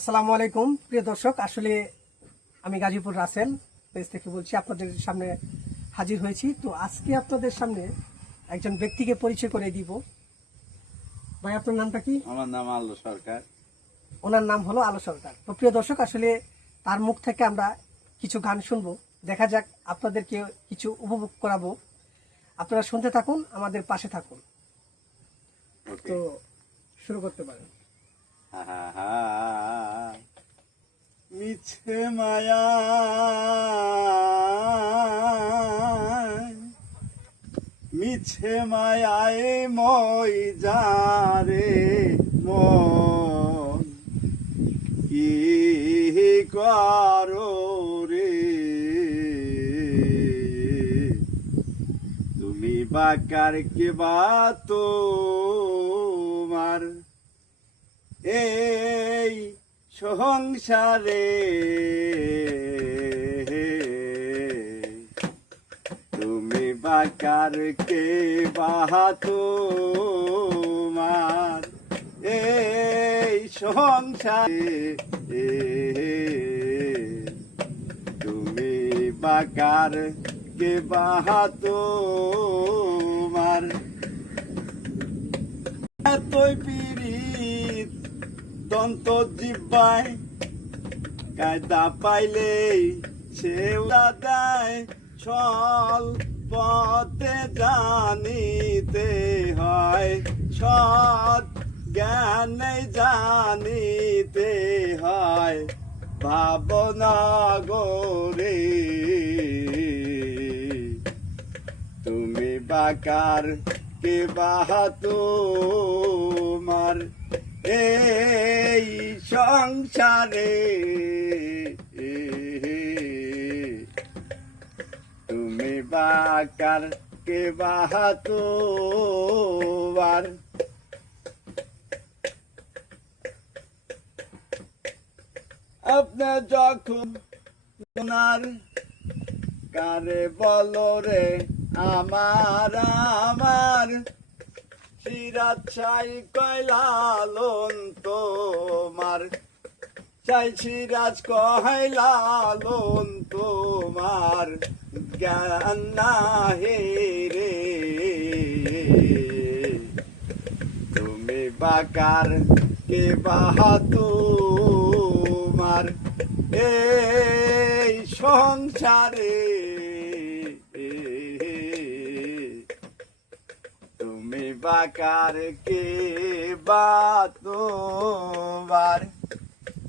আসসালামু আলাইকুম প্রিয় দর্শক, আসলে আমি গাজীপুর রাসেল পেজ থেকে বলছি, আপনাদের সামনে হাজির হয়েছি। তো আজকে আপনাদের সামনে একজন ব্যক্তিকে পরিচয় করে দিব। ভাই, আপনার নামটা কি? আমার নাম আলো সরকার। ওনার নাম হলো আলো সরকার। তো প্রিয় দর্শক, আসলে তার মুখ থেকে আমরা কিছু গান শুনবো, দেখা যাক আপনাদেরকে কিছু উপভোগ করাবো। আপনারা শুনতে থাকুন, আমাদের পাশে থাকুন। তো শুরু করতে পারেন। মিছে মায়া মিছে মায়ায় মই যারে মন কি করো রে, তুমি বাকার কে বা তোমার এই সংসারে, তুমি বাকার কে বাহা তোমার এই সংসারে, তুমি বাকার কে বাহা তোমার এতই পীড়িত দন্ত জিব্বায় কায়দা পাইলেই সে দেয়, চল পথে জানিতে হয়, সৎ জ্ঞানে জানিতে হয়, ভাবনা গোরে তুমি বাকার কে বাহা তোমার এই সংসারে, তুমি বাকার কে বাহা তোমার। আপনার যখন ওনার কারে বলো রে আমার আমার সিরাত চাই কয়লালন তোমার, চাই সিরাজ কয়লালন তোমার, জ্ঞান নাহি রে, তুমি বাকার কে বাহা তোমার এই সংসারে, তুমি বাকার কে বা তোমার,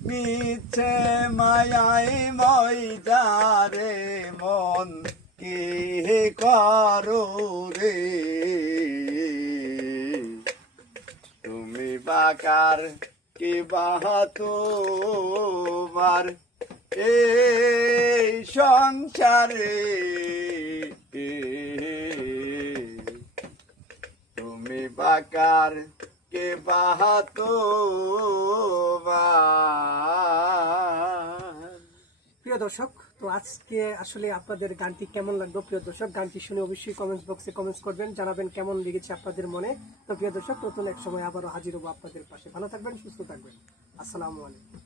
মিছে মায়াই মই যারে মন কে করো রে, তুমি বাকার কে বাহা তোমার এই সংসারে, তুমি বাকার কে বাহা তোমার। প্রিয় দর্শক, তো আজকে আসলে আপনাদের গানটি কেমন লাগলো? প্রিয় দর্শক, গানটি শুনে অবশ্যই কমেন্টস বক্সে কমেন্টস করবেন, জানাবেন কেমন লেগেছে আপনাদের মনে। তো প্রিয় দর্শক, নতুন এক সময় আবারও হাজির হবো আপনাদের পাশে। ভালো থাকবেন, সুস্থ থাকবেন। আসসালামু আলাইকুম।